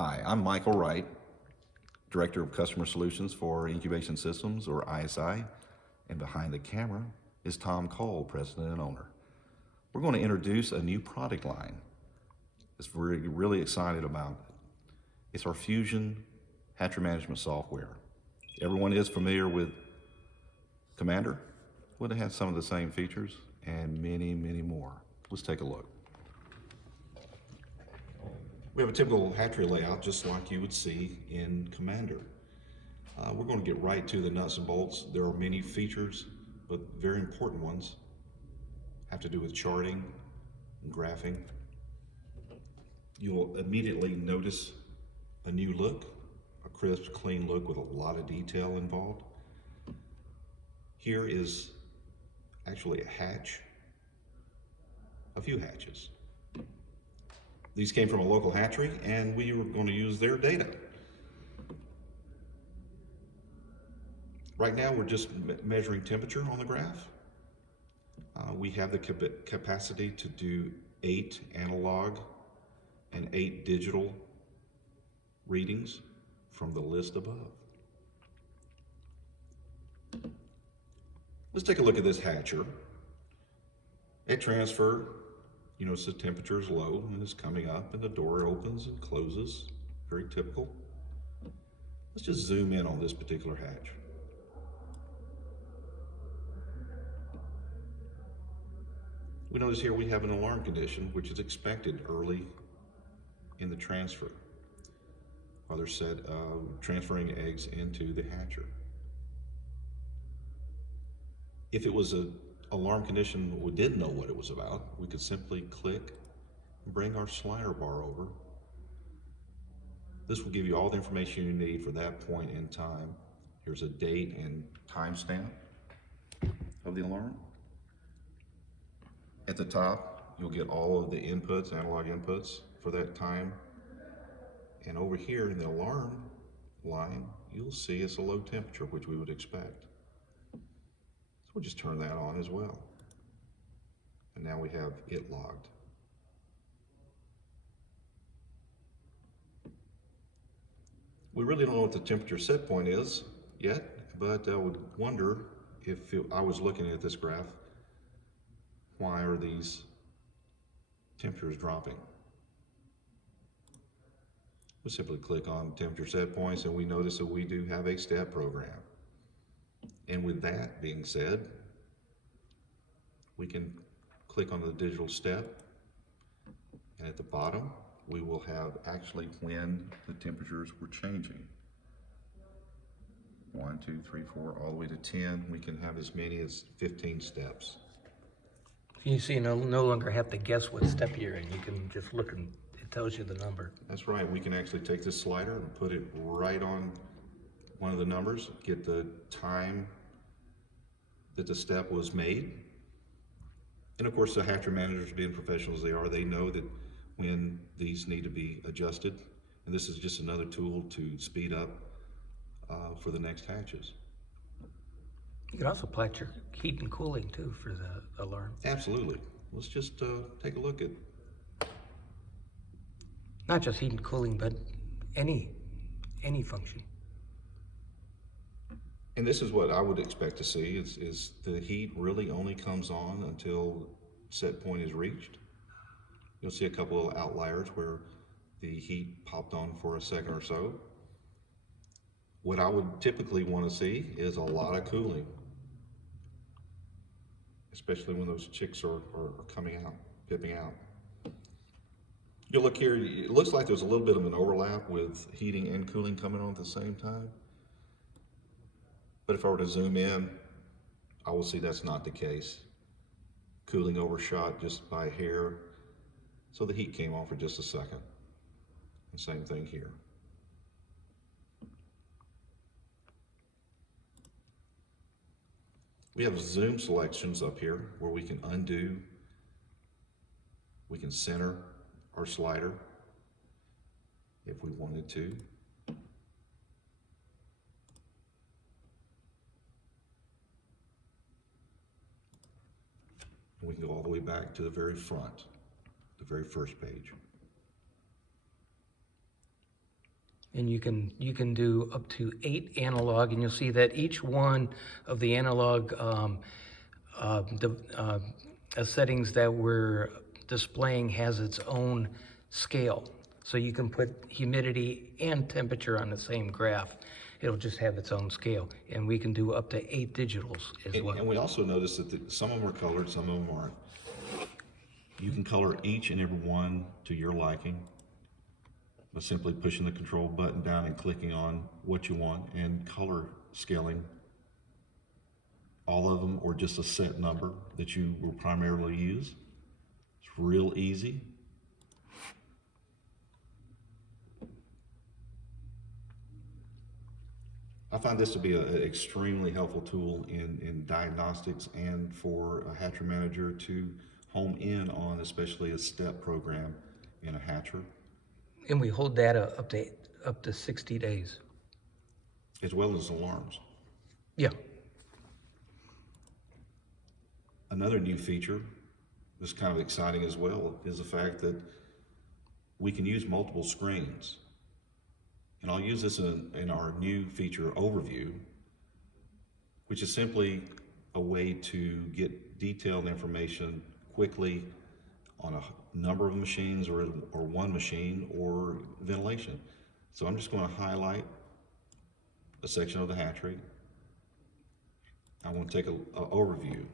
Hi, I'm Michael Wright, Director of Customer Solutions for Incubation Systems, or ISI, and behind the camera is Tom Cole, President and Owner. We're going to introduce a new product line that we're really excited about. It's our Fusion Hatchery Management Software. Everyone is familiar with Commander. Well, it has some of the same features and many, many more. Let's take a look. We have a typical hatchery layout just like you would see in Commander. We're going to get right to the nuts and bolts. There are many features, but very important ones have to do with charting and graphing. You'll immediately notice a new look, a crisp, clean look with a lot of detail involved. Here is actually a hatch, a few hatches. These came from a local hatchery, and we were going to use their data. Right now, we're just measuring temperature on the graph. We have the capacity to do 8 analog and 8 digital readings from the list above. Let's take a look at this hatcher. At transfer, you notice the temperature is low and it's coming up, and the door opens and closes. Very typical. Let's just zoom in on this particular hatch. We notice here we have an alarm condition, which is expected early in the transfer, while they're transferring eggs into the hatcher. If it was an alarm condition we didn't know what it was about, we could simply click and bring our slider bar over. This will give you all the information you need for that point in time. Here's a date and timestamp of the alarm. At the top, you'll get all of the inputs, analog inputs for that time. And over here in the alarm line, you'll see it's a low temperature, which we would expect. So we'll just turn that on as well. And now we have it logged. We really don't know what the temperature set point is yet, but I would wonder if I was looking at this graph, why are these temperatures dropping? We'll simply click on temperature set points, and we notice that we do have a step program. And with that being said, we can click on the digital step, and at the bottom we will have actually when the temperatures were changing. 1, 2, 3, 4, all the way to 10. We can have as many as 15 steps. You see, you no longer have to guess what step you're in. You can just look and it tells you the number. That's right. We can actually take this slider and put it right on one of the numbers, get the time that the step was made. And of course, the hatchery managers, being professionals they are, they know that when these need to be adjusted. And this is just another tool to speed up for the next hatches. You can also plot your heat and cooling too for the alarm. Absolutely. Let's just take a look at. Not just heat and cooling, but any function. And this is what I would expect to see is the heat really only comes on until set point is reached. You'll see a couple of outliers where the heat popped on for a second or so. What I would typically want to see is a lot of cooling, especially when those chicks are coming out, pipping out. You'll look here, it looks like there's a little bit of an overlap with heating and cooling coming on at the same time. But if I were to zoom in, I will see that's not the case. Cooling overshot just by a hair. So the heat came on for just a second. And same thing here. We have zoom selections up here where we can undo, we can center our slider if we wanted to. We can go all the way back to the very front, the very first page. And you can do up to 8 analog, and you'll see that each one of the analog settings that we're displaying has its own scale. So you can put humidity and temperature on the same graph. It'll just have its own scale. And we can do up to 8 digitals as well. And we also noticed that some of them are colored, some of them aren't. You can color each and every one to your liking by simply pushing the control button down and clicking on what you want, and color scaling all of them, or just a set number that you will primarily use. It's real easy. I find this to be an extremely helpful tool in diagnostics, and for a hatchery manager to home in on, especially a step program in a hatchery, And we hold data up to 60 days. as well as alarms. Yeah. Another new feature that's kind of exciting as well is the fact that we can use multiple screens. And I'll use this in our new feature overview, which is simply a way to get detailed information quickly on a number of machines, or one machine, or ventilation. So I'm just going to highlight a section of the hatchery. I want to take an overview,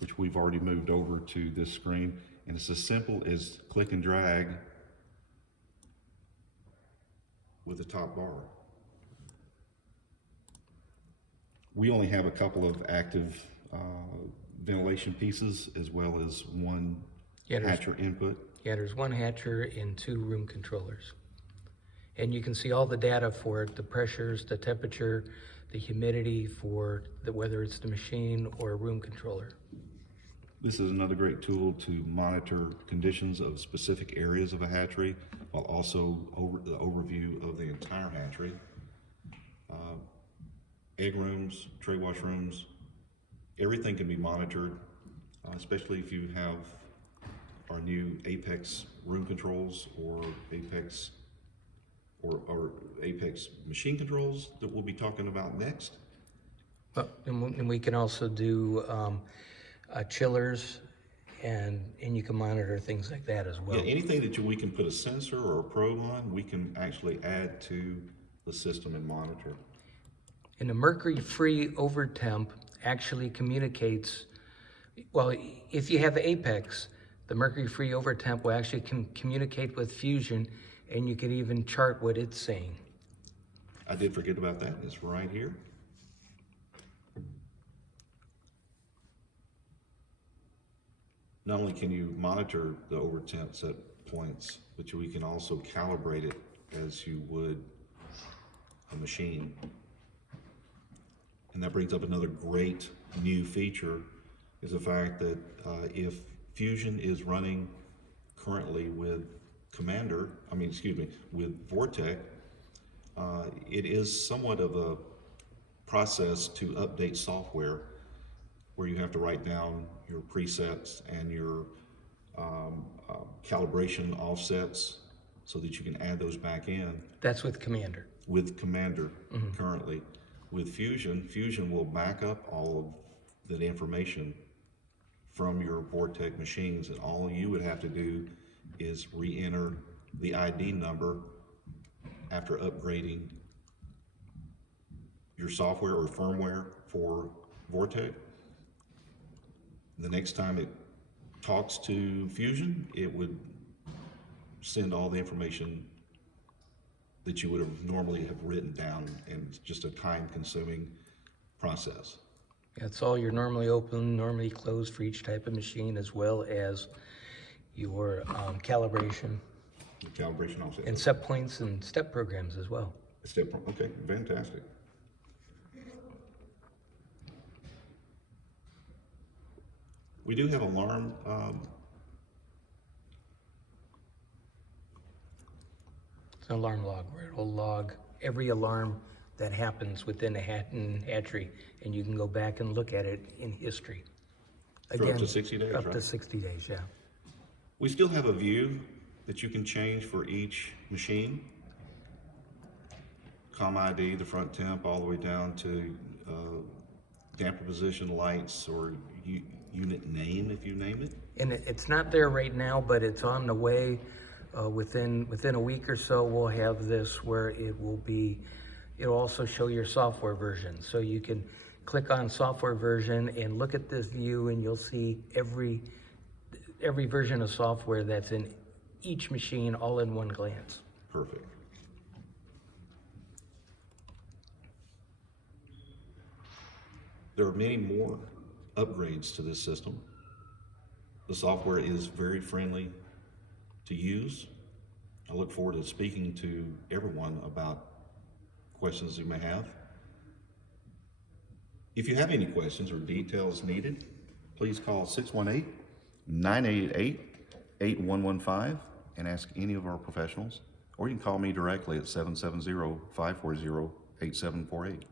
which we've already moved over to this screen, and it's as simple as click and drag with the top bar. We only have a couple of active ventilation pieces, as well as one hatcher input. Yeah, there's one hatcher and 2 room controllers. And you can see all the data for the pressures, the temperature, the humidity, for whether it's the machine or a room controller. This is another great tool to monitor conditions of specific areas of a hatchery, while also the overview of the entire hatchery. Egg rooms, tray wash rooms, everything can be monitored, especially if you have our new Apex room controls, or Apex or Apex machine controls that we'll be talking about next. And we can also do chillers, and you can monitor things like that as well. Yeah, anything that we can put a sensor or a probe on, we can actually add to the system and monitor. And the mercury-free overtemp actually communicates, well, if you have Apex, the mercury-free overtemp will actually communicate with Fusion, and you can even chart what it's saying. I did forget about that. It's right here. Not only can you monitor the overtemp set points, but we can also calibrate it as you would a machine. And that brings up another great new feature, is the fact that if Fusion is running currently with with Vortec, it is somewhat of a process to update software, where you have to write down your presets and your calibration offsets, so that you can add those back in. That's with Commander. With Commander currently. With Fusion will back up all of that information from your Vortec machines, and all you would have to do is re-enter the ID number after upgrading your software or firmware for Vortec. The next time it talks to Fusion, it would send all the information that you would have normally have written down, and it's just a time-consuming process. It's all your normally open, normally closed for each type of machine, as well as your calibration The calibration offset. and set points and step programs as well. Okay, fantastic. We do have alarm. It's an alarm log where it'll log every alarm that happens within a hatchery, and you can go back and look at it in history. For up to 60 days, Up to right? 60 days, yeah. We still have a view that you can change for each machine. COM ID, the front temp, all the way down to damper position, lights, or unit name if you name it. And it's not there right now, but it's on the way. Within a week or so, we'll have this where it'll also show your software version. So you can click on software version and look at this view, and you'll see every version of software that's in each machine all in one glance. Perfect. There are many more upgrades to this system. The software is very friendly to use. I look forward to speaking to everyone about questions you may have. If you have any questions or details needed, please call 618-988-8115 and ask any of our professionals, or you can call me directly at 770-540-8748.